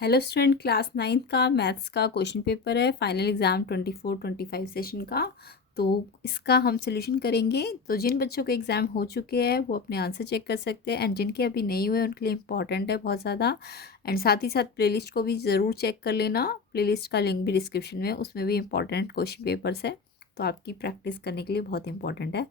Hello student, class ninth का maths का question paper है। फाइनल एग्ज़ाम 24-25 सेशन का। तो इसका हम सोल्यूशन करेंगे। तो जिन बच्चों के एग्ज़ाम हो चुके हैं वो अपने आंसर चेक कर सकते हैं, एंड जिनके अभी नहीं हुए उनके लिए इम्पॉर्टेंट है बहुत ज़्यादा। एंड साथ ही साथ प्लेलिस्ट को भी ज़रूर चेक कर लेना। प्लेलिस्ट का लिंक भी डिस्क्रिप्शन में, उसमें भी इंपॉर्टेंट क्वेश्चन पेपर्स है, तो आपकी प्रैक्टिस करने के लिए बहुत इंपॉर्टेंट है।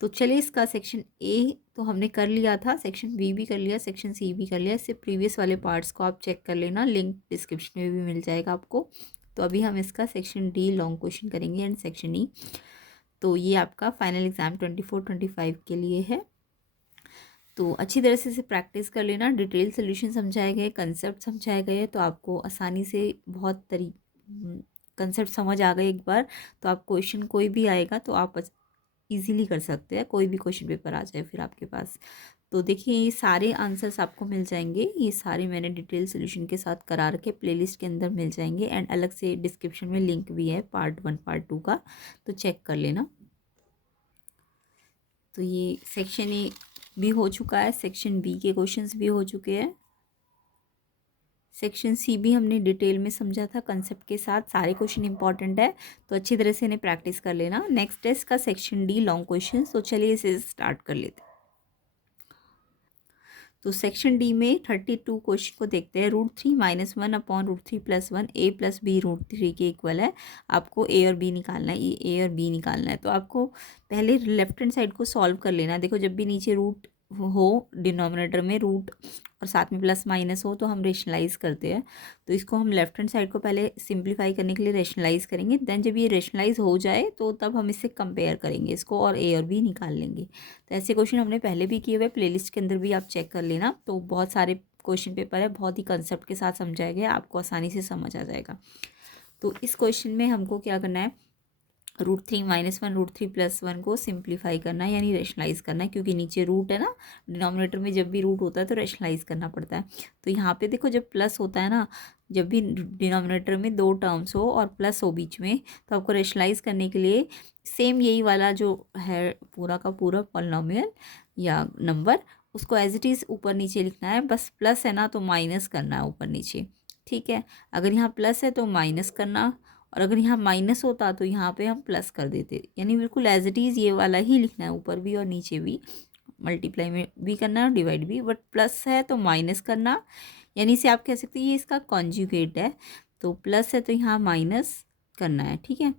तो चलिए, इसका सेक्शन ए तो हमने कर लिया था, सेक्शन बी भी कर लिया, सेक्शन सी भी कर लिया। इससे प्रीवियस वाले पार्ट्स को आप चेक कर लेना, लिंक डिस्क्रिप्शन में भी मिल जाएगा आपको। तो अभी हम इसका सेक्शन डी लॉन्ग क्वेश्चन करेंगे एंड सेक्शन ई। तो ये आपका फाइनल एग्ज़ाम 24-25 के लिए है। तो अच्छी तरह से इसे प्रैक्टिस कर लेना। डिटेल सोल्यूशन समझाए गए, कंसेप्ट समझाए गए, तो आपको आसानी से बहुत कंसेप्ट समझ आ गए एक बार, तो आप क्वेश्चन कोई भी आएगा तो आप इजीली कर सकते हैं। कोई भी क्वेश्चन पेपर आ जाए फिर आपके पास। तो देखिए, ये सारे आंसर्स आपको मिल जाएंगे। ये सारे मैंने डिटेल सोल्यूशन के साथ करा रखे, प्लेलिस्ट के अंदर मिल जाएंगे, एंड अलग से डिस्क्रिप्शन में लिंक भी है पार्ट 1 पार्ट 2 का, तो चेक कर लेना। तो ये सेक्शन ए भी हो चुका है, सेक्शन बी के क्वेश्चंस भी हो चुके हैं। सेक्शन सी भी हमने डिटेल में समझा था कंसेप्ट के साथ, सारे क्वेश्चन इंपॉर्टेंट है, तो अच्छी तरह से इन्हें प्रैक्टिस कर लेना। नेक्स्ट है इसका सेक्शन डी लॉन्ग क्वेश्चन। तो चलिए इसे स्टार्ट कर लेते हैं। तो सेक्शन डी में 32 क्वेश्चन को देखते हैं। √3 - 1/√3 + 1 a + b √3 के इक्वल है। आपको ए और बी निकालना है, ये ए और बी निकालना है। तो आपको पहले लेफ्ट हैंड साइड को सॉल्व कर लेना है। देखो, जब भी नीचे रूट हो, डिनोमिनेटर में रूट और साथ में प्लस माइनस हो, तो हम रेशनलाइज करते हैं। तो इसको हम लेफ्ट हैंड साइड को पहले सिंप्लीफाई करने के लिए रेशनलाइज करेंगे। देन जब ये रेशनलाइज हो जाए तो तब हम इससे कंपेयर करेंगे इसको और ए और बी निकाल लेंगे। तो ऐसे क्वेश्चन हमने पहले भी किए हुए, प्लेलिस्ट के अंदर भी आप चेक कर लेना। तो बहुत सारे क्वेश्चन पेपर है, बहुत ही कंसेप्ट के साथ समझाया गया, आपको आसानी से समझ आ जाएगा। तो इस क्वेश्चन में हमको क्या करना है, √3 - 1 √3 + 1 को सिंप्लीफाई करना है, यानी रेशनलाइज करना है, क्योंकि नीचे रूट है ना। डिनोमिनेटर में जब भी रूट होता है तो रेशनलाइज करना पड़ता है। तो यहाँ पे देखो, जब प्लस होता है ना, जब भी डिनोमिनेटर में दो टर्म्स हो और प्लस हो बीच में, तो आपको रेशनलाइज करने के लिए सेम यही वाला जो है पूरा का पूरा पॉलिनोमियल या नंबर, उसको एज इट इज़ ऊपर नीचे लिखना है। बस प्लस है ना तो माइनस करना है ऊपर नीचे, ठीक है। अगर यहाँ प्लस है तो माइनस करना, और अगर यहाँ माइनस होता तो यहाँ पे हम प्लस कर देते। यानी बिल्कुल एज इट इज़ ये वाला ही लिखना है, ऊपर भी और नीचे भी, मल्टीप्लाई में भी करना है और डिवाइड भी। बट प्लस है तो माइनस करना, यानी इसे आप कह सकते हैं ये इसका कॉन्जुगेट है। तो प्लस है तो यहाँ माइनस करना है, ठीक है।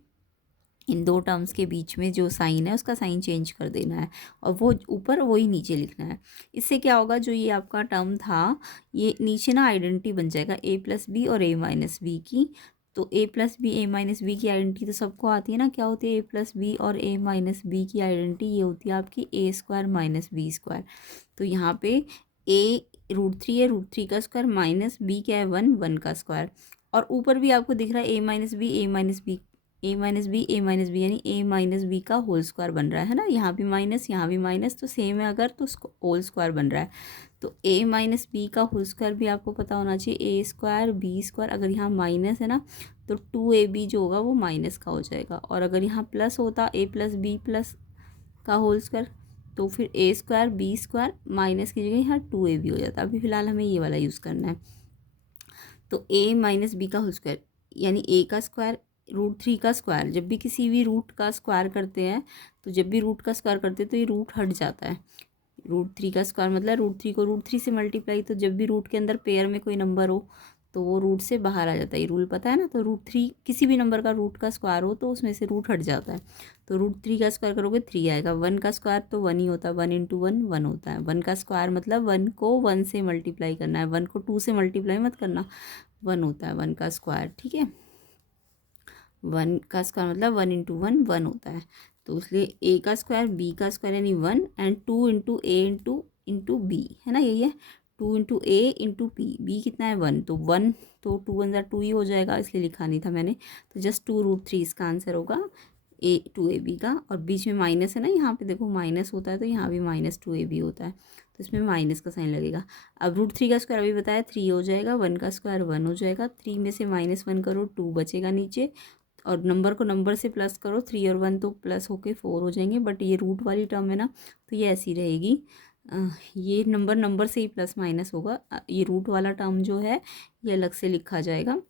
इन दो टर्म्स के बीच में जो साइन है उसका साइन चेंज कर देना है, और वो ऊपर वही नीचे लिखना है। इससे क्या होगा, जो ये आपका टर्म था, ये नीचे ना आइडेंटिटी बन जाएगा a + b और a - b की। तो a + b a - b की आइडेंटिटी तो सबको आती है ना। क्या होती है a + b और a - b की आइडेंटिटी? ये होती है आपकी a² - b²। तो यहाँ पे a √3 है, √3 का स्क्वायर, माइनस b क्या है 1, 1 का स्क्वायर। और ऊपर भी आपको दिख रहा है a - b a - b यानी a - b का होल स्क्वायर बन रहा है ना। यहाँ भी माइनस, यहाँ भी माइनस, तो सेम है अगर, तो होल स्क्वायर बन रहा है। तो a - b का होल स्क्वायर भी आपको पता होना चाहिए, a², b²। अगर यहाँ माइनस है ना तो 2ab जो होगा वो माइनस का हो जाएगा। और अगर यहाँ प्लस होता a + b+ का होल स्क्वायर, तो फिर a², b² माइनस की जगह यहाँ 2ab हो जाता। अभी फ़िलहाल हमें ये वाला यूज़ करना है। तो a - b का होल स्क्वायर यानी a का स्क्वायर √3 का स्क्वायर। जब भी किसी भी रूट का स्क्वायर करते हैं, तो जब भी रूट का स्क्वायर करते हैं तो ये रूट हट जाता है। √3 का स्क्वायर मतलब √3 को √3 से मल्टीप्लाई, तो जब भी रूट के अंदर पेयर में कोई नंबर हो तो वो रूट से बाहर आ जाता है। ये रूल पता है ना। तो √3 किसी भी नंबर का रूट का स्क्वायर हो तो उसमें से रूट हट जाता है। तो √3 का स्क्वायर करोगे 3 आएगा। 1 का स्क्वायर तो 1 ही होता है, 1 × 1 1 होता है। 1 का स्क्वायर मतलब 1 को 1 से मल्टीप्लाई करना है, 1 को 2 से मल्टीप्लाई मत करना, 1 होता है 1 का स्क्वायर, ठीक है। 1 का स्क्वायर मतलब 1 × 1 1 होता है। तो इसलिए a का स्क्वायर b का स्क्वायर यानी 1, एंड 2 × a × b है ना, यही है। 2 × a × b, b कितना है 1, तो 1 तो 2 1 2 ही हो जाएगा, इसलिए लिखा नहीं था मैंने। तो जस्ट 2√3 इसका आंसर होगा a2ab का। और बीच में माइनस है ना, यहाँ पे देखो माइनस होता है, तो यहाँ भी -2ab होता है, तो इसमें माइनस का साइन लगेगा। अब √3 का स्क्वायर अभी बताया 3 हो जाएगा, 1 का स्क्वायर 1 हो जाएगा, 3 में से -1 करो 2 बचेगा नीचे, और नंबर को नंबर से प्लस करो, 3 और 1 तो प्लस होके 4 हो जाएंगे। बट ये रूट वाली टर्म है ना, तो ये ऐसी रहेगी, ये नंबर से ही प्लस माइनस होगा। ये रूट वाला टर्म जो है ये अलग से लिखा जाएगा।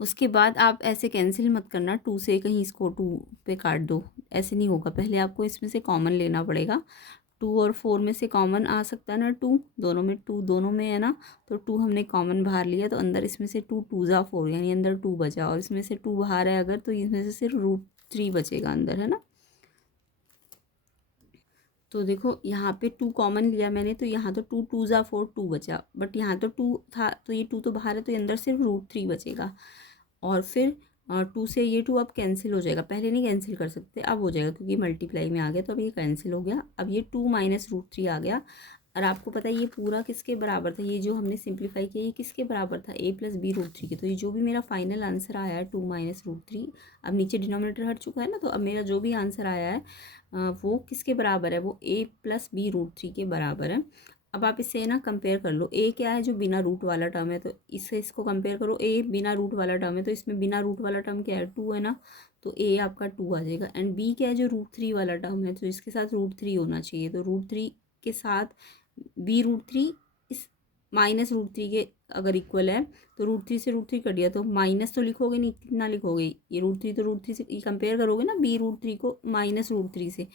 उसके बाद आप ऐसे कैंसिल मत करना, 2 से कहीं इसको 2 पे काट दो, ऐसे नहीं होगा। पहले आपको इसमें से कॉमन लेना पड़ेगा। 2 और 4 में से कॉमन आ सकता है ना, 2 दोनों में, 2 दोनों में है ना, तो 2 हमने कॉमन बाहर लिया तो अंदर इसमें से 2 2 जा 4, यानी अंदर 2 बचा, और इसमें से 2 बाहर है अगर, तो इसमें से सिर्फ √3 बचेगा अंदर, है ना। तो देखो यहाँ पे 2 कॉमन लिया मैंने, तो यहाँ तो 2 2 जा 4, 2 बचा, बट यहाँ तो 2 था तो ये 2 तो बाहर है, तो ये अंदर सिर्फ √3 बचेगा। और फिर 2 से ये 2 अब कैंसिल हो जाएगा, पहले नहीं कैंसिल कर सकते, अब हो जाएगा क्योंकि मल्टीप्लाई में आ गया, तो अब ये कैंसिल हो गया। अब ये 2 माइनस √3 आ गया। और आपको पता है ये पूरा किसके बराबर था, ये जो हमने सिंप्लीफाई किया ये किसके बराबर था, a + b √3 के। तो ये जो भी मेरा फाइनल आंसर आया है 2 माइनस √3, अब नीचे डिनोमिनेटर हट चुका है ना, तो अब मेरा जो भी आंसर आया है वो किसके बराबर है, वो a + b √3 के बराबर है। अब आप इससे ना कंपेयर कर लो, a क्या है जो बिना रूट वाला टर्म है, तो इससे इसको कंपेयर करो। a बिना रूट वाला टर्म है, तो इसमें बिना रूट वाला टर्म क्या है, 2 है ना, तो a आपका 2 आ जाएगा। एंड b क्या है जो √3 वाला टर्म है, तो इसके साथ √3 होना चाहिए, तो √3 के साथ b √3 इस माइनस √3 के अगर इक्वल है, तो √3 से √3 कट गया, तो माइनस तो लिखोगे नहीं, कितना लिखोगे, ये √3 तो √3 से ये कंपेयर करोगे ना, b √3 को माइनस √3 से,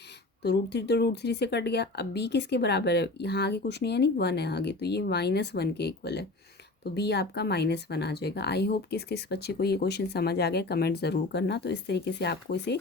तो √3 तो √3 से कट गया। अब b किसके बराबर है, यहाँ आगे कुछ नहीं है, नहीं 1 है आगे, तो ये -1 के इक्वल है, तो b आपका -1 आ जाएगा। आई होप किस किस बच्चे को ये क्वेश्चन समझ आ गया, कमेंट ज़रूर करना। तो इस तरीके से आपको इसे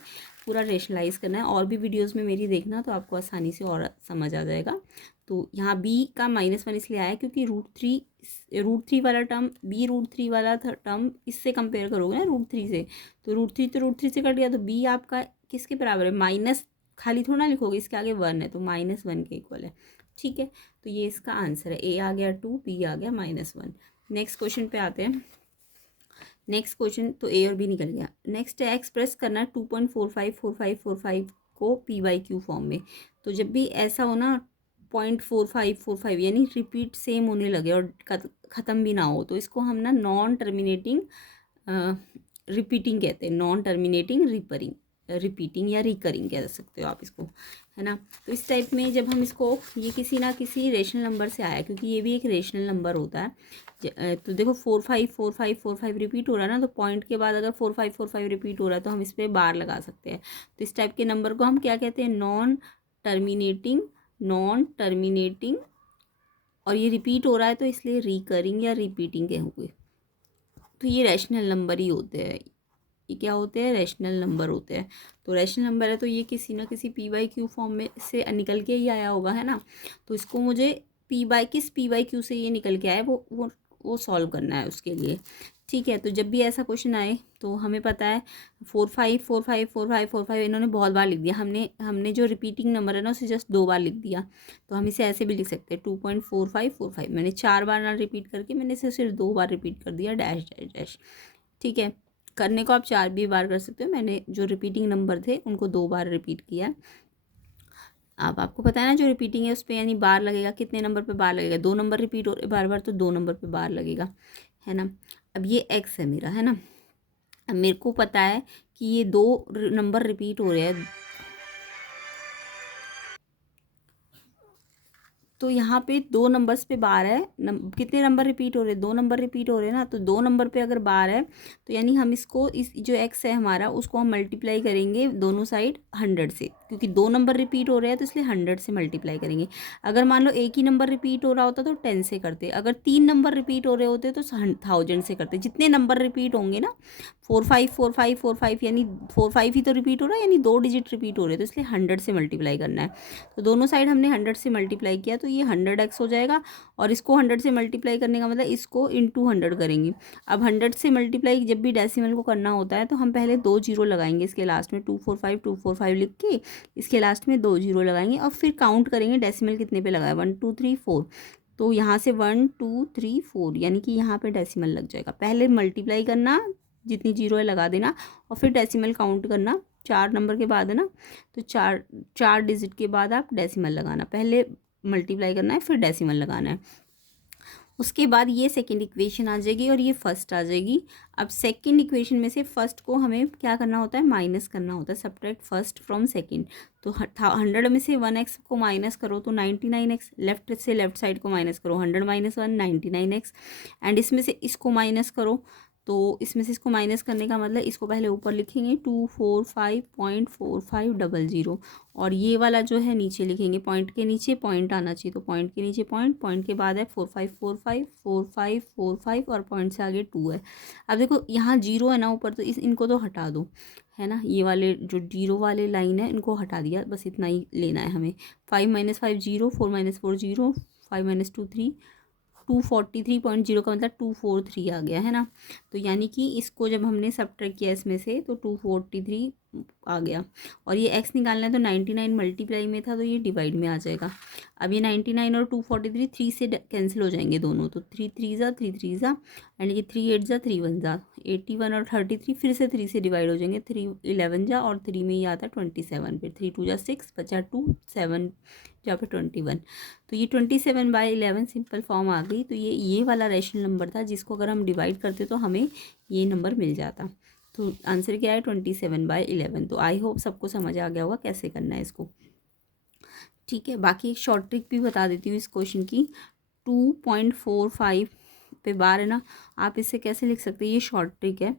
पूरा रेशनलाइज करना है, और भी वीडियोस में मेरी देखना, तो आपको आसानी से और समझ आ जाएगा। तो यहाँ b का -1 इसलिए आया क्योंकि √3 वाला टर्म, b √3 वाला टर्म इससे कंपेयर करोगे ना √3 से, तो √3 से कट गया, तो b आपका किसके बराबर है, माइनस, खाली थोड़ा लिखोगे, इसके आगे 1 है, तो -1 के इक्वल है। ठीक है, तो ये इसका आंसर है, a आ गया 2, b आ गया -1। नेक्स्ट क्वेश्चन पे आते हैं। नेक्स्ट क्वेश्चन तो a और b निकल गया। नेक्स्ट है एक्सप्रेस करना है 2.454545 को p/q फॉर्म में। तो जब भी ऐसा हो ना 0.4545 यानी रिपीट सेम होने लगे और ख़त्म भी ना हो, तो इसको हम ना नॉन टर्मिनेटिंग रिपीटिंग कहते हैं, नॉन टर्मिनेटिंग रिपीटिंग या रिकरिंग कह सकते हो आप इसको, है ना। तो इस टाइप में जब हम इसको, ये किसी ना किसी रेशनल नंबर से आया, क्योंकि ये भी एक रेशनल नंबर होता है। तो देखो 454545 रिपीट हो रहा है ना, तो पॉइंट के बाद अगर 4545 रिपीट हो रहा है तो हम इस पर बार लगा सकते हैं। तो इस टाइप के नंबर को हम क्या कहते हैं, नॉन टर्मिनेटिंग, और ये रिपीट हो रहा है तो इसलिए रिकरिंग या रिपीटिंग कहोगे। तो ये रैशनल नंबर ही होते हैं, ये क्या होते हैं, रैशनल नंबर होते हैं। तो रैशनल नंबर है तो ये किसी ना किसी p/q फॉर्म में से निकल के ही आया होगा, है ना। तो इसको मुझे किस p/q से ये निकल के आया वो सॉल्व करना है उसके लिए। ठीक है, तो जब भी ऐसा क्वेश्चन आए तो हमें पता है 45454545 इन्होंने बहुत बार लिख दिया, हमने जो रिपीटिंग नंबर है ना उसे जस्ट 2 बार लिख दिया, तो हम इसे ऐसे भी लिख सकते हैं 2.4545। मैंने 4 बार ना रिपीट करके मैंने इसे सिर्फ 2 बार रिपीट कर दिया, डैश डैश डैश। ठीक है, करने को आप 4 भी बार कर सकते हो, मैंने जो रिपीटिंग नंबर थे उनको 2 बार रिपीट किया। अब आपको पता है ना जो रिपीटिंग है उस पर यानी बार लगेगा, कितने नंबर पे बार लगेगा, 2 नंबर रिपीट हो रहे बार बार, तो 2 नंबर पे बार लगेगा, है ना। अब ये x है मेरा, है ना। अब मेरे को पता है कि ये 2 नंबर रिपीट हो रहे हैं, तो यहाँ पे 2 नंबर्स पे बार है, कितने नंबर रिपीट हो रहे हैं, 2 नंबर रिपीट हो रहे हैं ना, तो 2 नंबर पे अगर बार है तो यानी हम इसको, इस जो x है हमारा उसको हम मल्टीप्लाई करेंगे दोनों साइड 100 से, क्योंकि 2 नंबर रिपीट हो रहे हैं तो इसलिए 100 से मल्टीप्लाई करेंगे। अगर मान लो एक ही नंबर रिपीट हो रहा होता तो 10 से करते, अगर 3 नंबर रिपीट हो रहे होते तो 1000 से करते। जितने नंबर रिपीट होंगे ना, 454545 यानी 45 ही तो रिपीट हो रहा है, यानी 2 डिजिट रिपीट हो रहे हैं, तो इसलिए 100 से मल्टीप्लाई करना है। तो दोनों साइड हमने 100 से मल्टीप्लाई किया, तो ये 100x हो जाएगा, और इसको 100 से मल्टीप्लाई करने का मतलब इसको इंटू 100 करेंगे। अब 100 से मल्टीप्लाई जब भी डेसिमल को करना होता है तो हम पहले 2 जीरो लगाएंगे इसके लास्ट में, 245 लिख के इसके लास्ट में 2 जीरो लगाएंगे, और फिर काउंट करेंगे डेसिमल कितने पे लगाया, 1 2 3 4, तो यहाँ से 1 2 3 4 यानी कि यहाँ पे डेसिमल लग जाएगा। पहले मल्टीप्लाई करना, जितनी जीरो है लगा देना, और फिर डेसिमल काउंट करना, 4 नंबर के बाद है ना, तो 4 डिजिट के बाद आप डेसिमल लगाना, पहले मल्टीप्लाई करना है फिर डेसिमल लगाना है। उसके बाद ये सेकंड इक्वेशन आ जाएगी और ये फर्स्ट आ जाएगी। अब सेकंड इक्वेशन में से फर्स्ट को हमें क्या करना होता है, माइनस करना होता है, सब्ट्रैक्ट फर्स्ट फ्रॉम सेकंड। तो 100 में से 1x को माइनस करो तो 99x, लेफ्ट से लेफ्ट साइड को माइनस करो, 100 माइनस 1 99x, एंड इसमें से इसको माइनस करो। तो इसमें से इसको माइनस करने का मतलब इसको पहले ऊपर लिखेंगे 245.4500, और ये वाला जो है नीचे लिखेंगे, पॉइंट के नीचे पॉइंट आना चाहिए, तो पॉइंट के नीचे पॉइंट, पॉइंट के बाद है 4545 और पॉइंट से आगे 2 है। अब देखो यहाँ जीरो है ना ऊपर, तो इनको तो हटा दो, है ना, ये वाले जो जीरो वाले लाइन है इनको हटा दिया, बस इतना ही लेना है हमें। 5 - 5 0, 4 - 4 0, 5 - 2 3, 243.0 का मतलब 243 आ गया, है ना। तो यानी कि इसको जब हमने सब्ट्रैक्ट किया इसमें से तो 243 आ गया, और ये x निकालना है तो 99 मल्टीप्लाई में था तो ये डिवाइड में आ जाएगा। अब ये 99 और 243 3 से कैंसिल हो जाएंगे दोनों, तो 3 3 ज़ा 3 3 ज़ा, एंड ये 3 8 ज़ा 3 1 ज़ा, 81 और 33 फिर से 3 से डिवाइड हो जाएंगे, 3 11 ज़ा, और 3 में ये आता है 27, फिर 3 2 ज़ा 6, बचा 2 7 जहाँ पे 21। तो ये 27/11 सिंपल फॉर्म आ गई। तो ये वाला रैशनल नंबर था जिसको अगर हम डिवाइड करते तो हमें ये नंबर मिल जाता। तो आंसर क्या है, 27/11। तो आई होप सबको समझ आ गया होगा कैसे करना है इसको। ठीक है, बाकी एक शॉर्ट ट्रिक भी बता देती हूँ इस क्वेश्चन की। 2.45 पे बार है ना, आप इसे कैसे लिख सकते हैं, ये शॉर्ट ट्रिक है,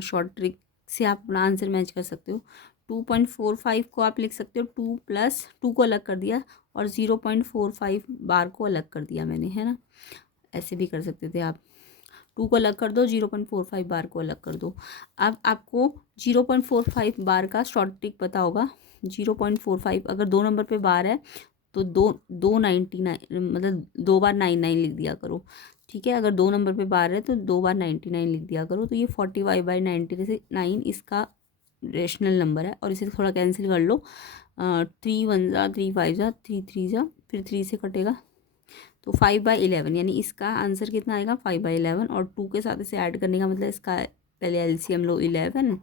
शॉर्ट ट्रिक से आप अपना आंसर मैच कर सकते हो। 2.45 को आप लिख सकते हो 2 + 2 को अलग कर दिया और 0.45 बार को अलग कर दिया मैंने, है ना। ऐसे भी कर सकते थे आप, 2 को अलग कर दो, 0.45 बार को अलग कर दो। अब आपको 0.45 बार का शॉर्ट ट्रिक पता होगा। 0.45 अगर 2 नंबर पे बार है तो 299 मतलब 2 बार 99 लिख दिया करो। ठीक है, अगर 2 नंबर पे बार है तो 2 बार 99 लिख दिया करो। तो ये 45/99 इसका रेशनल नंबर है, और इसे थोड़ा कैंसिल कर लो। 3 1 ज़ा 3 5 ज़ा 3 3 ज़ा, फिर 3 से कटेगा तो 5/11, यानी इसका आंसर कितना आएगा 5/11। और 2 के साथ इसे ऐड करने का मतलब इसका पहले एलसीएम लो 11,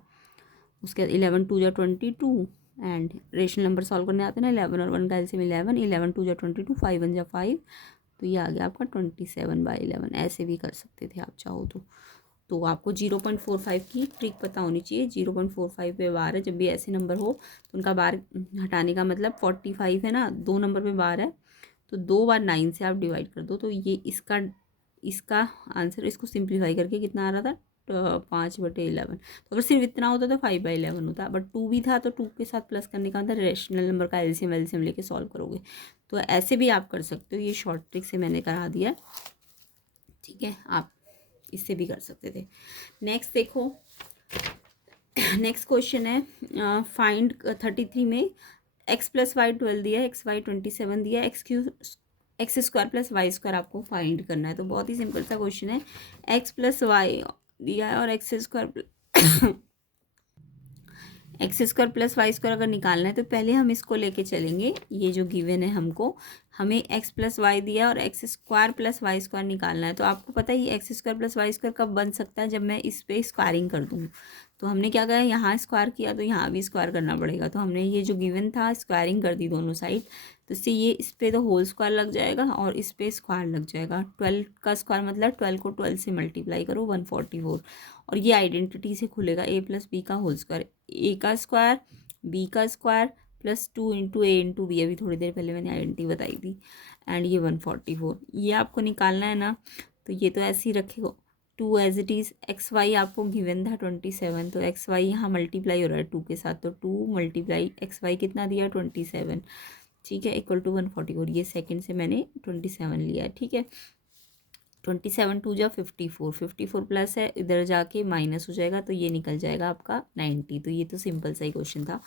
उसके बाद 11 2 ज़ा 22, एंड रेशनल नंबर सॉल्व करने आते हैं ना, 11 और 1 का एलसीएम 11, 11 2 ज़ा 22, 5 1 ज़ा 5, तो ये आ गया आपका 27/11। ऐसे भी कर सकते थे आप चाहो तो आपको 0.45 की ट्रिक पता होनी चाहिए। 0.45 पे बार है, जब भी ऐसे नंबर हो तो उनका बार हटाने का मतलब 45 है ना, 2 नंबर पे बार है तो 2 बार 9 से आप डिवाइड कर दो, तो ये इसका आंसर, इसको सिंप्लीफाई करके कितना आ रहा था 5/11। तो अगर सिर्फ इतना होता तो 5/11 होता, बट 2 भी था तो 2 के साथ प्लस करने का अंदर रेशनल नंबर का एलसीएम लेके सॉल्व करोगे। तो ऐसे भी आप कर सकते हो, ये शॉर्ट ट्रिक से मैंने करा दिया। ठीक है, आप इससे भी कर सकते थे। नेक्स्ट देखो, नेक्स्ट क्वेश्चन है फाइंड 33 में x+y 12 दिया है, xy 27 दिया है, x² + y² आपको फाइंड करना है। तो बहुत ही सिंपल सा क्वेश्चन है, x+y दिया है और x² + y² अगर निकालना है तो पहले हम इसको लेके चलेंगे, ये जो गिवन है हमको, हमें x+y दिया और x² + y² निकालना है। तो आपको पता है ये x² + y² कब बन सकता है, जब मैं इस पर स्क्वायरिंग कर दूँ। तो हमने क्या करा, यहाँ स्क्वायर किया तो यहाँ भी स्क्वायर करना पड़ेगा। तो हमने ये जो गिवन था स्क्वायरिंग कर दी दोनों साइड, तो इससे ये इस पर तो होल स्क्वायर लग जाएगा और इस पर स्क्वायर लग जाएगा। 12 का स्क्वायर मतलब 12 को 12 से मल्टीप्लाई करो 144, और ये आइडेंटिटी से खुलेगा a + b का होल स्क्वायर, a का स्क्वायर b का स्क्वायर +2 × a × b, अभी थोड़ी देर पहले मैंने आइडेंटिटी बताई थी, एंड ये 144, ये आपको निकालना है ना। तो ये तो ऐसे ही रखेगा 2 as it is. X Y आपको गिवन था 27, तो एक्स वाई यहाँ मल्टीप्लाई हो रहा है 2 के साथ, तो 2 × XY कितना दिया 27, ठीक है, = 144। ये सेकंड से मैंने 27 लिया है, ठीक है। 27 2 जा 54, 54 प्लस है, इधर जाके माइनस हो जाएगा तो ये निकल जाएगा आपका 90। तो ये तो सिंपल सा ही क्वेश्चन था।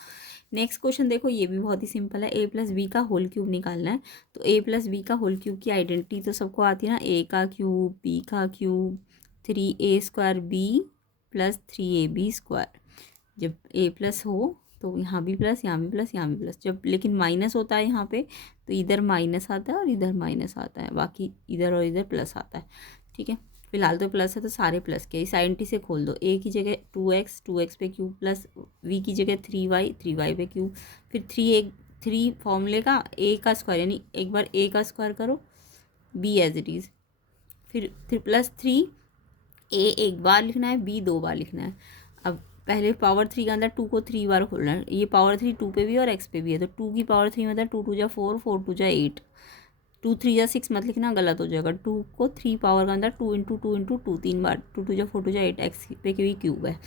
नेक्स्ट क्वेश्चन देखो, ये भी बहुत ही सिंपल है, a + b का होल क्यूब निकालना है। तो a + b का होल क्यूब की आइडेंटिटी तो सबको आती है ना, a का क्यूब, b का क्यूब, 3a² b + 3ab²। जब a प्लस हो तो यहाँ भी प्लस, यहाँ भी प्लस, यहाँ भी प्लस, जब लेकिन माइनस होता है यहाँ पे तो इधर माइनस आता है और इधर माइनस आता है, बाकी इधर और इधर प्लस आता है, ठीक है। फिलहाल तो प्लस है तो सारे प्लस के, इस आइडेंटिटी से खोल दो, a की जगह 2x पे क्यूब प्लस v की जगह 3y पे क्यूब, फिर 3 फॉर्मूले का a का स्क्वायर, यानी एक बार a का स्क्वायर करो, b एज इट इज़, फिर प्लस 3, ए एक बार लिखना है, बी 2 बार लिखना है। अब पहले पावर 3 के अंदर 2 को 3 बार खोलना है, ये पावर 3 2 पे भी और x पे भी है, तो 2 की पावर 3 मतलब 2 2 जा 4, 4 2 जा 8, 2 3 जा 6 मत लिखना, गलत हो जाएगा। 2 को 3 पावर के अंदर 2 इंटू 2 इंटू 2 3 बार, 2 2 जा 4 2 जा 8, एक्स पे भी क्यूब है।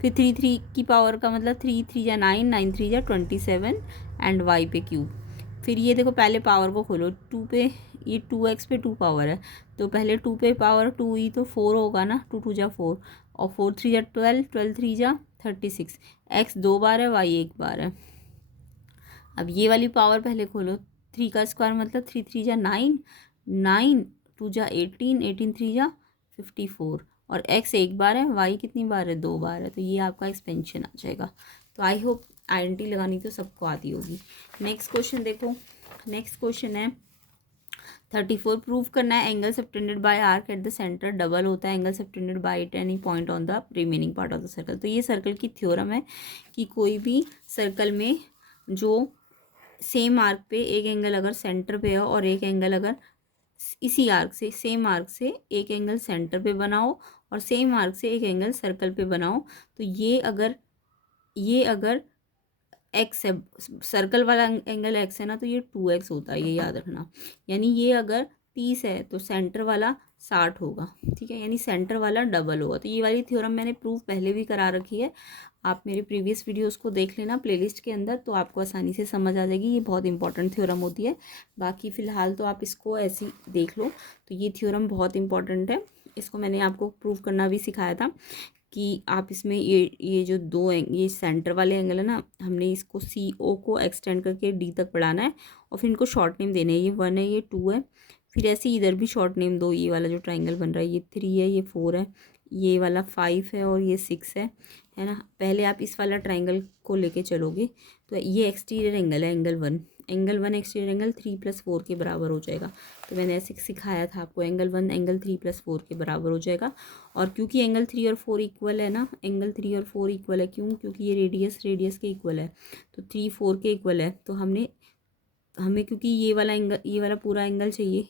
फिर 3 3 की पावर का मतलब 3 3 जा 9, 9 3 जा 27 एंड वाई पे क्यूब। फिर ये देखो पहले पावर को खोलो, 2 पे ये 2x पे 2 पावर है, तो पहले 2 पे पावर 2 ही तो 4 होगा ना, 2 2 जा 4 और 4 3 जा 12, 12 3 जा 36, x 2 बार है, y 1 बार है। अब ये वाली पावर पहले खोलो, 3 का स्क्वायर मतलब 3 3 जा 9, 9 2 जा 18, 18 3 जा 54 और x 1 बार है, y कितनी बार है, 2 बार है, तो ये आपका एक्सपेंशन आ जाएगा। तो आई होप आइडेंटिटी लगानी तो सबको आती होगी। नेक्स्ट क्वेश्चन देखो, नेक्स्ट क्वेश्चन है 34, प्रूव करना है angle subtended bye arc at the centre double होता है angle subtended by at any point on the remaining part of the circle. तो ये सर्कल की थ्योरम है कि कोई भी सर्कल में जो सेम आर्क पे एक एंगल अगर सेंटर पे हो और एक एंगल अगर इसी आर्क से, सेम आर्क से एक एंगल सेंटर पे बनाओ और सेम आर्क से एक एंगल सर्कल पे बनाओ, तो ये अगर एक्स है, सर्कल वाला एंगल एक्स है ना, तो ये 2x होता है, ये याद रखना। यानी ये अगर 30 है तो सेंटर वाला 60 होगा, ठीक है, यानी सेंटर वाला डबल होगा। तो ये वाली थ्योरम मैंने प्रूफ पहले भी करा रखी है, आप मेरे प्रीवियस वीडियोस को देख लेना प्लेलिस्ट के अंदर, तो आपको आसानी से समझ आ जाएगी। ये बहुत इंपॉर्टेंट थ्योरम होती है, बाकी फ़िलहाल तो आप इसको ऐसे ही देख लो। तो ये थ्योरम बहुत इंपॉर्टेंट है, इसको मैंने आपको प्रूव करना भी सिखाया था कि आप इसमें ये जो ये सेंटर वाले एंगल है ना, हमने इसको CO को एक्सटेंड करके D तक बढ़ाना है और फिर इनको शॉर्ट नेम देने हैं, ये 1 है, ये 2 है, फिर ऐसे इधर भी शॉर्ट नेम दो। ये वाला जो ट्राइंगल बन रहा है ये 3 है, ये 4 है, ये वाला 5 है और ये 6 है ना। पहले आप इस वाला ट्राइंगल को लेके चलोगे तो ये एक्सटीरियर एंगल है, एंगल वन एक्सटीरियर एंगल 3 + 4 के बराबर हो जाएगा। तो मैंने ऐसे सिखाया था आपको, एंगल 1 एंगल 3 + 4 के बराबर हो जाएगा। और क्योंकि एंगल 3 और 4 इक्वल है ना, एंगल 3 और 4 इक्वल है, क्यों, क्योंकि ये रेडियस के इक्वल है, तो 3 4 के इक्वल है। तो हमें क्योंकि ये वाला पूरा एंगल चाहिए,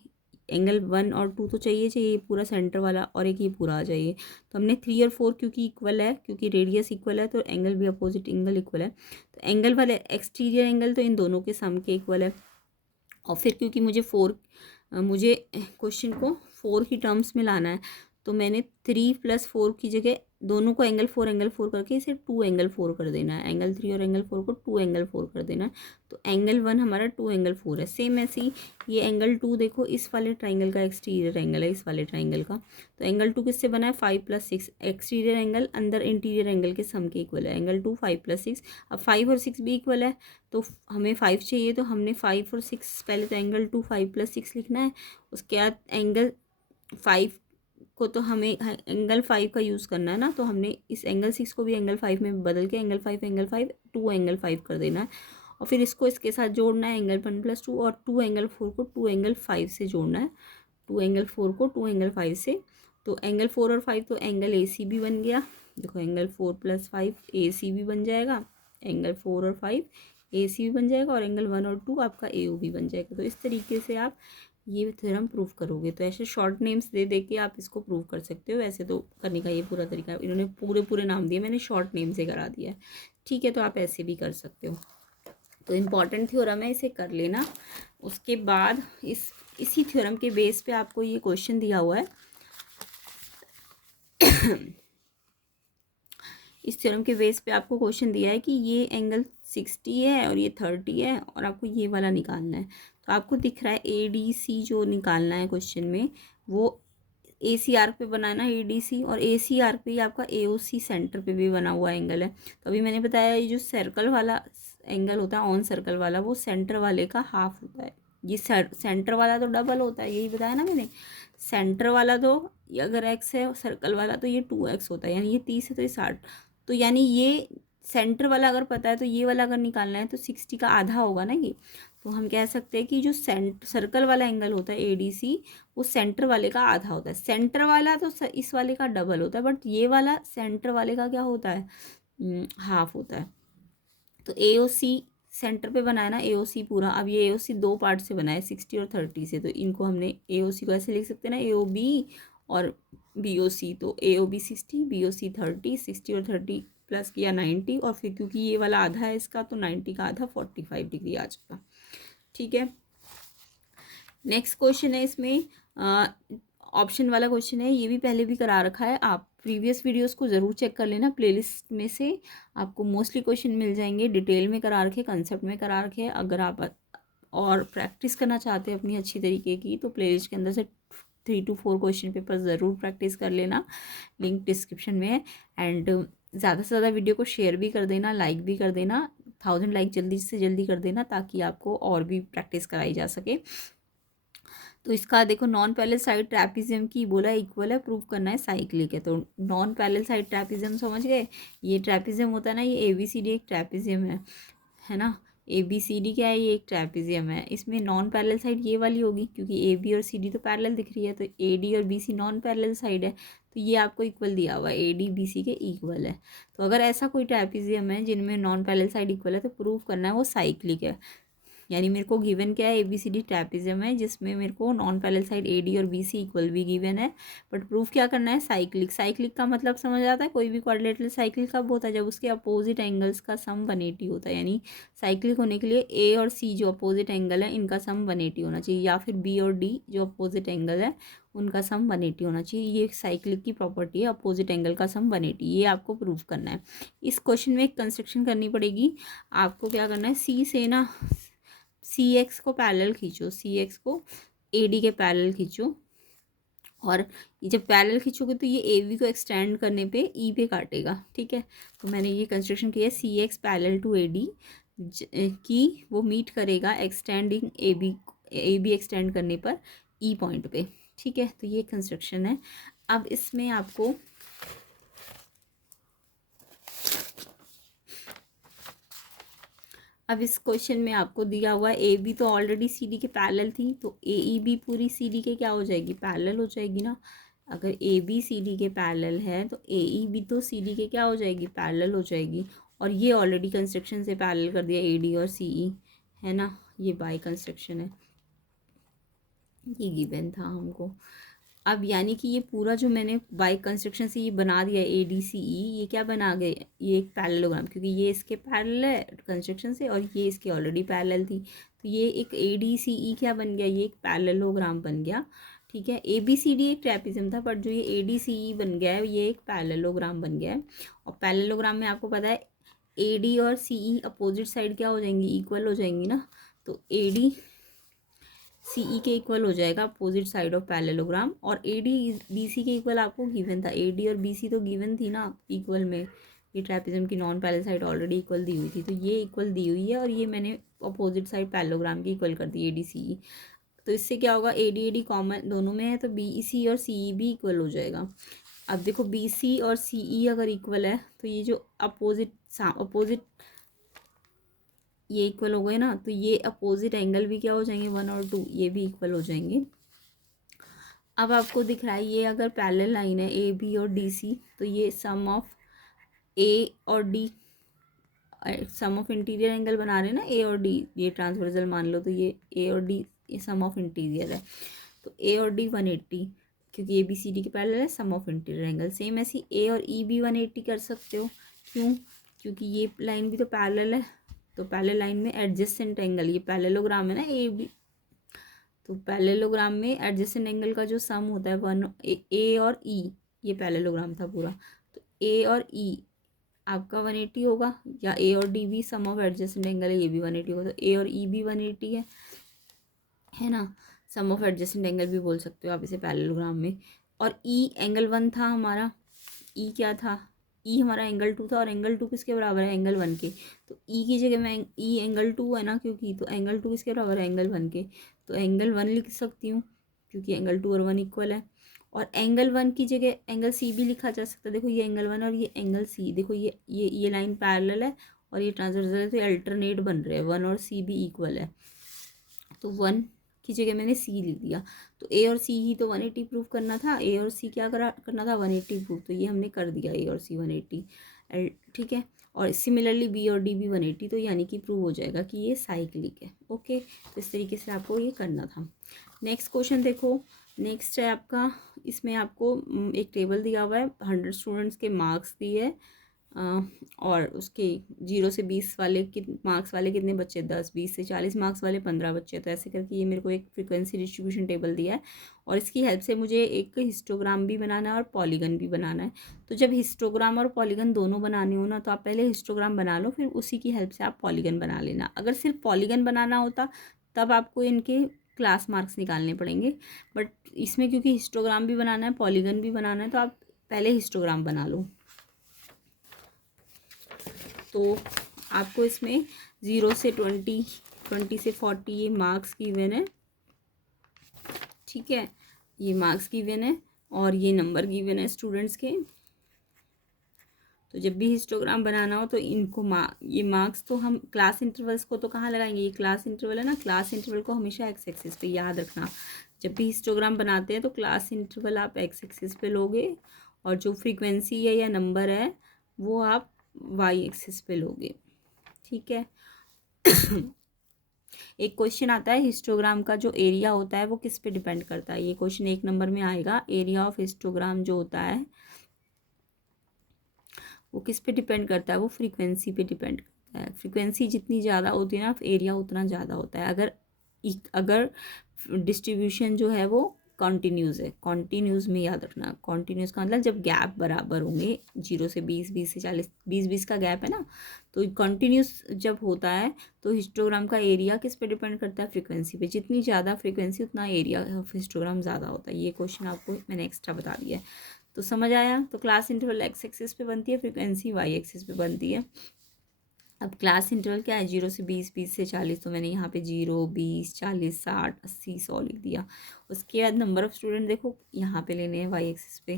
एंगल 1 और 2 तो चाहिए पूरा सेंटर वाला, और एक ये पूरा आ जाइए। तो हमने 3 और 4 क्योंकि इक्वल है, क्योंकि रेडियस इक्वल है, तो एंगल भी अपोजिट एंगल इक्वल है, तो एंगल वाले एक्सटीरियर एंगल तो इन दोनों के सम के इक्वल है। और फिर क्योंकि मुझे क्वेश्चन को 4 की टर्म्स में लाना है, तो मैंने 3 + 4 की जगह दोनों को एंगल 4 करके इसे 2 एंगल 4 कर देना है, एंगल 3 और एंगल 4 को 2 एंगल 4 कर देना है। तो एंगल 1 हमारा 2 एंगल 4 है। सेम ऐसे ही ये एंगल 2 देखो, इस वाले ट्राइंगल का एक्सटीरियर एंगल है, इस वाले ट्राइंगल का। तो एंगल 2 किससे बना है, 5 + 6, एक्सटीरियर एंगल अंदर इंटीरियर एंगल के सम के इक्वल है, एंगल 2 5 + 6। अब 5 और 6 भी इक्वल है, तो हमें 5 चाहिए, तो हमने 5 और 6 पहले तो एंगल 2 5 + 6 लिखना है, उसके बाद एंगल 5 को तो हमें एंगल 5 का यूज़ करना है ना, तो हमने इस एंगल 6 को भी एंगल 5 में बदल के एंगल 5 2 एंगल 5 कर देना है। और फिर इसको इसके साथ जोड़ना है, एंगल 1 + 2, और 2 एंगल 4 को 2 एंगल 5 से जोड़ना है, 2 एंगल 4 को 2 एंगल 5 से। तो एंगल 4 और 5 तो एंगल ACB बन गया, देखो एंगल 4 + 5 ACB बन जाएगा, एंगल 4 और 5 ACB बन जाएगा, और एंगल 1 और 2 आपका AOB बन जाएगा। तो इस तरीके से आप ये थ्योरम प्रूव करोगे। तो ऐसे शॉर्ट नेम्स दे दे के आप इसको प्रूव कर सकते हो, वैसे तो करने का ये पूरा तरीका है, इन्होंने पूरे नाम दिए, मैंने शॉर्ट नेम से करा दिया है, ठीक है। तो आप ऐसे भी कर सकते हो। तो इम्पॉर्टेंट थ्योरम है, इसे कर लेना। उसके बाद इसी थ्योरम के बेस पे आपको ये क्वेश्चन दिया हुआ है इस थ्योरम के बेस पे आपको क्वेश्चन दिया है कि ये एंगल 60 है और ये 30 है, और आपको ये वाला निकालना है। तो आपको दिख रहा है ADC जो निकालना है क्वेश्चन में, वो AC आर्क पे बनाना है ADC, और AC आर्क पे ही आपका AOC सेंटर पे भी बना हुआ एंगल है। तो अभी मैंने बताया ये जो सर्कल वाला एंगल होता है, ऑन सर्कल वाला, वो सेंटर वाले का हाफ होता है। ये सेंटर वाला तो डबल होता है, यही बताया ना मैंने। सेंटर वाला तो अगर x है, सर्कल वाला तो ये 2x होता है, यानी ये 30 है तो ये 60। तो यानी ये सेंटर वाला अगर पता है, तो ये वाला अगर निकालना है तो 60 का आधा होगा ना ये। तो हम कह सकते हैं कि जो सर्कल वाला एंगल होता है ADC, वो सेंटर वाले का आधा होता है। सेंटर वाला तो इस वाले का डबल होता है, बट ये वाला सेंटर वाले का क्या होता है, हाफ होता है। तो AOC सेंटर पे बनाया ना AOC पूरा। अब ये AOC दो पार्ट से बना है, 60 और 30 से, तो इनको हमने AOC को ऐसे लिख सकते हैं ना, AOB और BOC। तो AOB 60, BOC 30, 60 और 30 प्लस किया 90, और फिर क्योंकि ये वाला आधा है इसका, तो 90 का आधा 45 डिग्री आ जाएगा। ठीक है, नेक्स्ट क्वेश्चन है इसमें ऑप्शन वाला क्वेश्चन है, ये भी पहले भी करा रखा है, आप प्रीवियस वीडियोस को ज़रूर चेक कर लेना, प्लेलिस्ट में से आपको मोस्टली क्वेश्चन मिल जाएंगे, डिटेल में करा रखे, कंसेप्ट में करा रखे। अगर आप और प्रैक्टिस करना चाहते हैं अपनी अच्छी तरीके की, तो प्लेलिस्ट के अंदर से 3 to 4 क्वेश्चन पेपर ज़रूर प्रैक्टिस कर लेना, लिंक डिस्क्रिप्शन में है। एंड ज़्यादा से ज़्यादा वीडियो को शेयर भी कर देना, लाइक भी कर देना, 1000 लाइक जल्दी से जल्दी कर देना, ताकि आपको और भी प्रैक्टिस कराई जा सके। तो इसका देखो, नॉन पैरेलल साइड ट्रैपिज्म की बोला इक्वल है, प्रूव करना है साइक्लिक है। तो नॉन पैरेलल साइड ट्रैपिज्म समझ गए, ये ट्रैपिज्म होता है ना, ये ABCD एक ट्रैपिज्म है ना, ABCD क्या है, ये एक ट्रैपिज्म है। इसमें नॉन पैरेलल साइड ये वाली होगी, क्योंकि AB और CD तो पैरेलल दिख रही है, तो AD और BC नॉन पैरेलल साइड है, तो ये आपको इक्वल दिया हुआ है, AD BC के इक्वल है। तो अगर ऐसा कोई ट्रैपिज्म है जिनमें नॉन पैरेलल साइड इक्वल है, तो प्रूव करना है वो साइक्लिक है। यानी मेरे को गिवन क्या है, ABCD ट्रैपिज्म है जिसमें मेरे को नॉन पैरेलल साइड AD और BC इक्वल भी गिवन है, बट प्रूफ क्या करना है, साइक्लिक। साइक्लिक का मतलब समझ आता है, कोई भी क्वाड्रिलेटरल साइकिल कब होता है, जब उसके अपोजिट एंगल्स का सम 180 होता है। यानी साइक्लिक होने के लिए A और C जो अपोजिट एंगल है, इनका सम 180 होना चाहिए, या फिर B और D जो अपोजिट एंगल है, उनका सम 180 होना चाहिए। ये साइक्लिक की प्रॉपर्टी है, अपोजिट एंगल का सम 180, ये आपको प्रूव करना है। इस क्वेश्चन में एक कंस्ट्रक्शन करनी पड़ेगी आपको। क्या करना है, C से ना CX को पैरेलल खींचो, CX को AD के पैरेलल खींचो, और ये जब पैरेलल खींचोगे तो ये AB को एक्सटेंड करने पे E पे काटेगा। ठीक है, तो मैंने ये कंस्ट्रक्शन किया है, CX पैरेलल टू AD की वो मीट करेगा एक्सटेंडिंग AB एक्सटेंड करने पर E पॉइंट पे। ठीक है, तो ये कंस्ट्रक्शन है। अब इसमें आपको अब इस क्वेश्चन में आपको दिया हुआ है, AB तो ऑलरेडी CD के पैरेलल थी, तो AEB पूरी CD के क्या हो जाएगी, पैरेलल हो जाएगी ना। अगर AB CD के पैरेलल है, तो AEB तो CD के क्या हो जाएगी, पैरेलल हो जाएगी। और ये ऑलरेडी कंस्ट्रक्शन से पैरेलल कर दिया AD और CE, है ना, ये बाय कंस्ट्रक्शन है, ये गिवन था हमको। अब यानी कि ये पूरा जो मैंने बाय कंस्ट्रक्शन से ये बना दिया ADCE, ये क्या बना गए, ये एक पैरेललोग्राम, क्योंकि ये इसके पैरेलल है कंस्ट्रक्शन से, और ये इसके ऑलरेडी पैरेलल थी, तो ये एक ADCE क्या बन गया, ये एक पैरेललोग्राम बन गया। ठीक है, ABCD एक ट्रैपिज्म था, बट जो ये ADCE बन गया है, ये एक पैरेललोग्राम बन गया है। और पैरेललोग्राम में आपको पता है AD और CE अपोजिट साइड क्या हो जाएंगी, इक्वल हो जाएंगी ना। तो AD CE के इक्वल हो जाएगा अपोजिट साइड ऑफ पैरेललोग्राम, और AD BC के इक्वल आपको गिवन था, AD और BC तो गिवन थी ना इक्वल में, ये ट्रैपिज्म की non parallel side already equal दी हुई थी, तो ये इक्वल दी हुई है, और ये मैंने अपोजिट साइड पैरेललोग्राम की इक्वल कर दी ADCE। तो इससे क्या होगा, AD कॉमन दोनों में है, तो BC और CE भी इक्वल हो जाएगा। अब देखो, BC और CE अगर इक्वल है, तो ये जो अपोजिट ये इक्वल हो गए ना, तो ये अपोजिट एंगल भी क्या हो जाएंगे, 1 और 2, ये भी इक्वल हो जाएंगे। अब आपको दिख रहा है, ये अगर पैरेलल लाइन है AB और DC, तो ये सम ऑफ A और D, sum of interior angle बना रहे हैं ना A और D, ये ट्रांसवर्सल मान लो, तो ये A और D ये सम ऑफ इंटीरियर है, तो A और D 180, क्योंकि ABCD के पैरेलल है, सम ऑफ इंटीरियर एंगल। सेम ऐसी A और E भी 180 कर सकते हो, क्यों, क्योंकि ये लाइन भी तो पैरेलल है, तो पैरेलल लाइन में एडजेसेंट एंगल, ये पैरेललोग्राम है ना AB, तो पैरेललोग्राम में एडजेसेंट एंगल का जो सम होता है A और E, ये पैरेललोग्राम था पूरा, तो A और E आपका 180 होगा, या A और D भी सम ऑफ एडजेसेंट एंगल है, ये भी 180 होगा, तो A और E भी 180 है ना, सम ऑफ एडजेसेंट एंगल भी बोल सकते हो आप इसे पैरेललोग्राम में। और E एंगल 1 था हमारा, E क्या था, E हमारा एंगल 2 था, और एंगल 2 किसके बराबर है, एंगल 1 के, तो E की जगह में E एंगल 2 है ना, क्योंकि तो एंगल 2 किसके बराबर है, एंगल 1 के, तो एंगल 1 लिख सकती हूँ, क्योंकि एंगल 2 और 1 इक्वल है। और एंगल 1 की जगह एंगल C भी लिखा जा सकता है, देखो ये एंगल 1 और ये एंगल C, देखो ये लाइन पैरेलल है और ये ट्रांसवर्सल है, तो अल्टरनेट बन रहे हैं, 1 और C भी इक्वल है, तो 1 की जगह मैंने C लिख दिया। तो A और C ही तो 180 प्रूव करना था, A और C क्या करना था, 180 प्रूव, तो ये हमने कर दिया A और C 180। ठीक है, और सिमिलरली बी और डी भी 180, तो यानी कि प्रूव हो जाएगा कि ये साइक्लिक है। ओके, तो इस तरीके से आपको ये करना था। नेक्स्ट क्वेश्चन देखो, नेक्स्ट है आपका, इसमें आपको एक टेबल दिया हुआ है, 100 स्टूडेंट्स के मार्क्स दिए है, और उसके 0 से 20 वाले मार्क्स वाले कितने बच्चे, 10, 20 से 40 मार्क्स वाले 15 बच्चे। तो ऐसे करके ये मेरे को एक फ्रीक्वेंसी डिस्ट्रीब्यूशन टेबल दिया है, और इसकी हेल्प से मुझे एक हिस्टोग्राम भी बनाना है और पॉलीगन भी बनाना है। तो जब हिस्टोग्राम और पॉलीगन दोनों बनाने हो ना, तो आप पहले हिस्टोग्राम बना लो, फिर उसी की हेल्प से आप पॉलीगन बना लेना। अगर सिर्फ पॉलीगन बनाना होता तब आपको इनके क्लास मार्क्स निकालने पड़ेंगे, बट इसमें क्योंकि हिस्टोग्राम भी बनाना है पॉलीगन भी बनाना है, तो आप पहले हिस्टोग्राम बना लो। तो आपको इसमें 0 से 20, 20 से 40 ये मार्क्स गिवन है, ठीक है, ये मार्क्स गिवन है और ये नंबर गिवन है स्टूडेंट्स के। तो जब भी हिस्टोग्राम बनाना हो तो इनको ये मार्क्स तो हम क्लास इंटरवल्स को तो कहाँ लगाएंगे, ये क्लास इंटरवल है ना, क्लास इंटरवल को हमेशा एक्स एक्सिस पे याद रखना। जब भी हिस्टोग्राम बनाते हैं तो क्लास इंटरवल आप एक्स एक्सिस पे लोगे, और जो फ्रीक्वेंसी है या नंबर है वो आप वाई एक्सिस पे लोगे, ठीक है। एक क्वेश्चन आता है, हिस्टोग्राम का जो एरिया होता है वो किस पे डिपेंड करता है। ये क्वेश्चन 1 नंबर में आएगा, एरिया ऑफ हिस्टोग्राम जो होता है वो किस पे डिपेंड करता है, वो फ्रीक्वेंसी पे डिपेंड करता है। फ्रीक्वेंसी जितनी ज़्यादा होती है ना, एरिया उतना ज़्यादा होता है। अगर डिस्ट्रीब्यूशन जो है वो कॉन्टीन्यूज़ है, कॉन्टीन्यूज़ में याद रखना, कॉन्टीन्यूज़ का मतलब जब गैप बराबर होंगे, 0 से 20, 20 से 40, 20 का गैप है ना, तो कॉन्टीन्यूस जब होता है तो हिस्टोग्राम का एरिया किस पे डिपेंड करता है, फ्रीक्वेंसी पे। जितनी ज़्यादा फ्रीक्वेंसी उतना एरिया ऑफ हिस्टोग्राम ज़्यादा होता है। ये क्वेश्चन आपको मैंने एक्स्ट्रा बता दिया है, तो समझ आया। तो क्लास इंटरवल एक्स एक्सिस पे बनती है, फ्रीक्वेंसी वाई एक्सिस पे बनती है। अब क्लास इंटरवल क्या है, 0 से 20, 20 से 40, तो मैंने यहाँ पे 0, 20, 40, 60, 80, 100 लिख दिया। उसके बाद नंबर ऑफ़ स्टूडेंट देखो यहाँ पे लेने हैं वाई एक्सिस पे,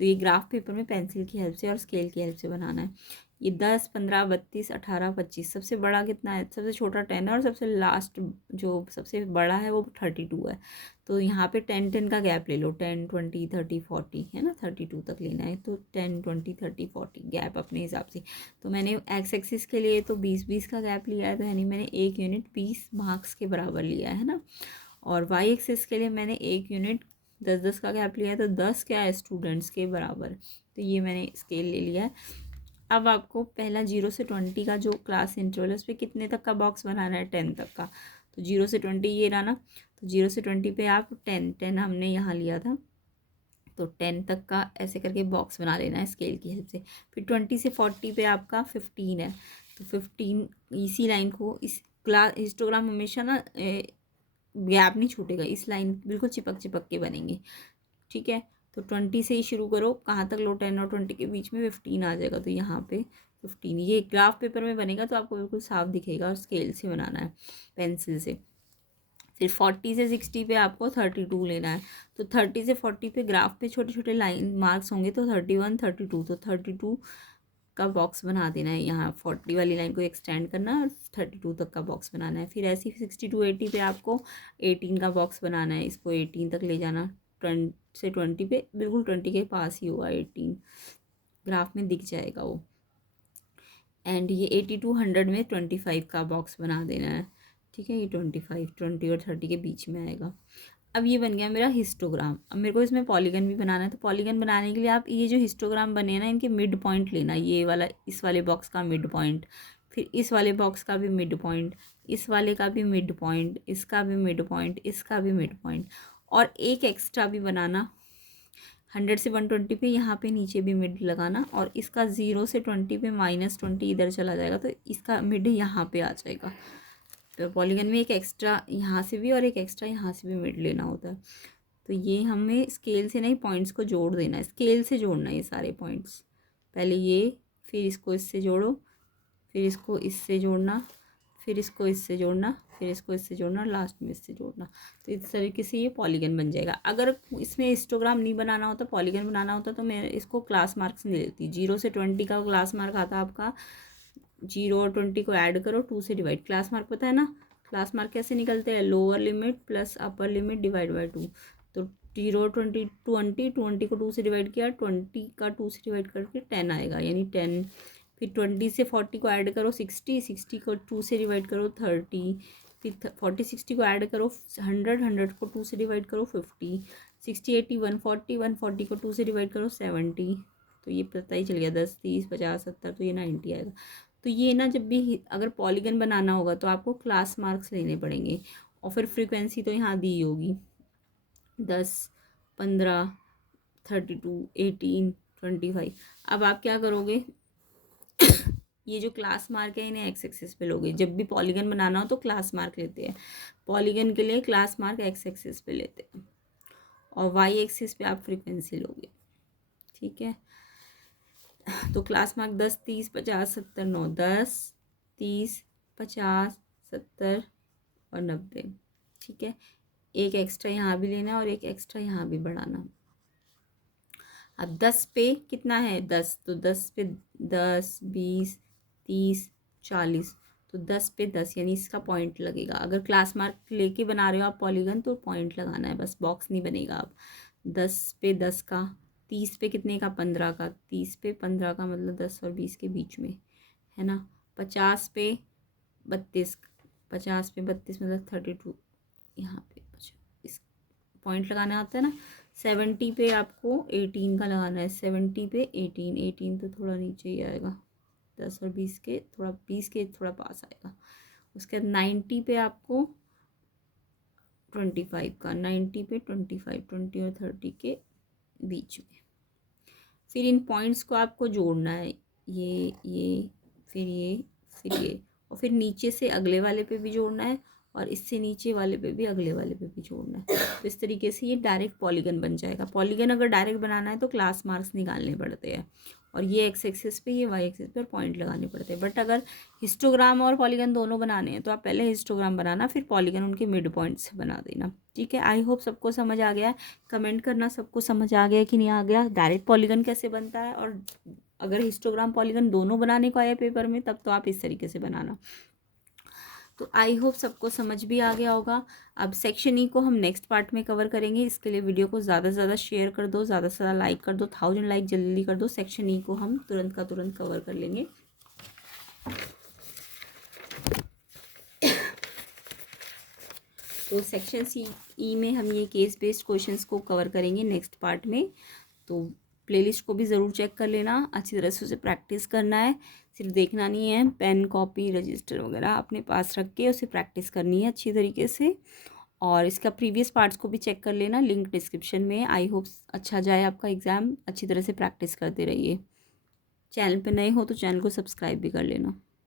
तो ये ग्राफ पेपर में पेंसिल की हेल्प से और स्केल की हेल्प से बनाना है। ये 10, 15, 32, 18, 25, सबसे बड़ा कितना है, सबसे छोटा 10 है, और सबसे लास्ट जो सबसे बड़ा है वो 32 है। तो यहाँ पे 10, 10 का गैप ले लो, 10, 20, 30, 40 है ना, 32 तक लेना है, तो 10, 20, 30, 40 गैप अपने हिसाब से। तो मैंने एक्स एक्सिस के लिए तो 20, 20 का गैप लिया है, तो यानी मैंने 1 यूनिट 20 मार्क्स के बराबर लिया है ना। और वाई एक्सिस के लिए मैंने 1 यूनिट 10, 10 का गैप लिया है, तो 10 क्या है, स्टूडेंट्स के बराबर। तो ये मैंने स्केल ले लिया है। अब आपको पहला 0 से 20 का जो क्लास इंटरवल है उस पर कितने तक का बॉक्स बनाना है, 10 तक का। तो 0 से 20 ये रहा ना, तो 0 से 20 पे आप 10, 10 हमने यहाँ लिया था, तो 10 तक का ऐसे करके बॉक्स बना लेना है स्केल की हेल्प से। फिर 20 से 40 पे आपका 15 है, तो 15 इसी लाइन को, इस क्लास हिस्टोग्राम हमेशा ना गैप नहीं छूटेगा, इस लाइन बिल्कुल चिपक चिपक के बनेंगे, ठीक है। तो 20 से ही शुरू करो, कहाँ तक लो, 10 और 20 के बीच में 15 आ जाएगा, तो यहाँ पे 15। ये ग्राफ पेपर में बनेगा तो आपको बिल्कुल साफ दिखेगा, और स्केल से बनाना है पेंसिल से। फिर 40 से 60 पे आपको 32 लेना है, तो 30 से 40 पे ग्राफ पे छोटे छोटे लाइन मार्क्स होंगे, तो 31, 32, तो 32 का बॉक्स बना देना है। यहाँ 40 वाली लाइन को एक्सटेंड करना है और 32 तक का बॉक्स बनाना है। फिर ऐसे ही 60 to 80 पे आपको 18 का बॉक्स बनाना है, इसको 18 तक ले जाना, 20 से 20 पे बिल्कुल 20 के पास ही होगा 18, ग्राफ में दिख जाएगा वो। एंड ये 80 to 100 में 25 का बॉक्स बना देना है, ठीक है। ये 25, 20 और 30 के बीच में आएगा। अब ये बन गया मेरा हिस्टोग्राम। अब मेरे को इसमें पॉलीगन भी बनाना है, तो पॉलीगन बनाने के लिए आप ये जो हिस्टोग्राम बने हैं ना, इनके मिड पॉइंट लेना, ये वाला इस वाले बॉक्स का मिड पॉइंट, फिर इस वाले बॉक्स का भी मिड पॉइंट, इस वाले का भी मिड पॉइंट, इसका भी मिड पॉइंट, इसका भी मिड पॉइंट, और एक एक्स्ट्रा भी बनाना 100 से 120 पे, यहाँ पे नीचे भी मिड लगाना, और इसका 0 से 20 पे -20 इधर चला जाएगा, तो इसका मिड यहाँ पे आ जाएगा। तो पॉलीगन में एक एक्स्ट्रा यहाँ से भी और एक एक्स्ट्रा यहाँ से भी मिड लेना होता है। तो ये हमें स्केल से नहीं, पॉइंट्स को जोड़ देना है, स्केल से जोड़ना है ये सारे पॉइंट्स। पहले ये, फिर इसको इससे जोड़ो, फिर इसको इससे जोड़ना, फिर इसको इससे जोड़ना, फिर इसको इससे जोड़ना, लास्ट में इससे जोड़ना। तो इस तरीके से ये पॉलीगन बन जाएगा। अगर इसमें हिस्टोग्राम नहीं बनाना होता, पॉलीगन बनाना होता, तो मैं इसको क्लास मार्क्स नहीं देती। 0 से 20 का क्लास मार्क आता आपका, 0 और 20 को ऐड करो, 2 से डिवाइड, क्लास मार्क पता है ना, क्लास मार्क कैसे निकलते हैं, lower limit plus upper limit divide by 2। तो 0, 20, 20 को 2 से डिवाइड किया, 20 का 2 से डिवाइड करके 10 आएगा, यानी 10 फिर 20 से 40 को ऐड करो 60, 60 को 2 से डिवाइड करो 30, फिर 40 60 को ऐड करो 100, 100 को 2 से डिवाइड करो 50, 60 80 140, 140 को 2 से डिवाइड करो 70। तो ये पता ही चल गया 10 30 50 70, तो ये 90 आएगा। तो ये ना जब भी अगर पॉलीगन बनाना होगा तो आपको क्लास मार्क्स लेने पड़ेंगे। और फिर फ्रीक्वेंसी तो यहाँ दी होगी 10 15 32 18 25। अब आप क्या करोगे, ये जो क्लास मार्क है इन्हें एक्स एक्सिस पे लोगे। जब भी पॉलीगन बनाना हो तो क्लास मार्क लेते हैं, पॉलीगन के लिए क्लास मार्क एक्स एक्सिस पे लेते हैं और वाई एक्सिस पे आप फ्रीक्वेंसी लोगे। ठीक है, तो क्लास मार्क 10 30 50 70 9, 10 30 50 70 और 90। ठीक है, एक एक्स्ट्रा यहाँ भी लेना और एक एक्स्ट्रा यहाँ भी बढ़ाना। अब 10 पे कितना है 10, तो 10 पे 10 20 30 40, तो 10 पे 10 यानी इसका पॉइंट लगेगा। अगर क्लास मार्क लेके बना रहे हो आप पॉलीगन तो पॉइंट लगाना है, बस बॉक्स नहीं बनेगा। अब 10 पे 10 का, 30 पे कितने का 15 का, 30 पे 15 का मतलब 10 और 20 के बीच में है ना। 50 पे 32, 50 पे 32 मतलब 32, यहाँ पे इस पॉइंट लगाना होता है ना। 70 पे आपको 18 का लगाना है, 70 पे 18, 18 तो थोड़ा नीचे ही आएगा, 10 और 20 के थोड़ा, 20 के थोड़ा पास आएगा। उसके बाद 90 पे आपको 25 का, 90 पे 25, 20 और 30 के बीच में। फिर इन पॉइंट्स को आपको जोड़ना है, ये फिर ये फिर ये, और फिर नीचे से अगले वाले पे भी जोड़ना है और इससे नीचे वाले पे भी अगले वाले पे भी जोड़ना है। तो इस तरीके से ये डायरेक्ट पॉलीगन बन जाएगा। पॉलीगन अगर डायरेक्ट बनाना है तो क्लास मार्क्स निकालने पड़ते हैं और ये एक्स एक्सिस पे, ये वाई एक्सिस पे पॉइंट लगाने पड़ते हैं। बट अगर हिस्टोग्राम और पॉलीगन दोनों बनाने हैं तो आप पहले हिस्टोग्राम बनाना, फिर पॉलीगन उनके मिड पॉइंट से बना देना। ठीक है, आई होप सबको समझ आ गया है। कमेंट करना सबको समझ आ गया है कि नहीं आ गया, डायरेक्ट पॉलीगन कैसे बनता है, और अगर हिस्टोग्राम पॉलीगन दोनों बनाने को आया पेपर में तब तो आप इस तरीके से बनाना। तो आई होप सबको समझ भी आ गया होगा। अब सेक्शन ई को हम नेक्स्ट पार्ट में कवर करेंगे। इसके लिए वीडियो को ज़्यादा से ज़्यादा शेयर कर दो, ज़्यादा से ज़्यादा लाइक कर दो, 1000 लाइक जल्दी कर दो। सेक्शन ई को हम तुरंत का तुरंत कवर कर लेंगे। तो सेक्शन ई में हम ये केस बेस्ड क्वेश्चंस को कवर करेंगे नेक्स्ट पार्ट में। तो प्लेलिस्ट को भी ज़रूर चेक कर लेना, अच्छी तरह से उसे प्रैक्टिस करना है, सिर्फ देखना नहीं है। पेन कॉपी रजिस्टर वगैरह अपने पास रख के उसे प्रैक्टिस करनी है अच्छी तरीके से। और इसका प्रीवियस पार्ट्स को भी चेक कर लेना, लिंक डिस्क्रिप्शन में। आई होप अच्छा जाए आपका एग्ज़ाम, अच्छी तरह से प्रैक्टिस करते रहिए। चैनल पे नए हो तो चैनल को सब्सक्राइब भी कर लेना।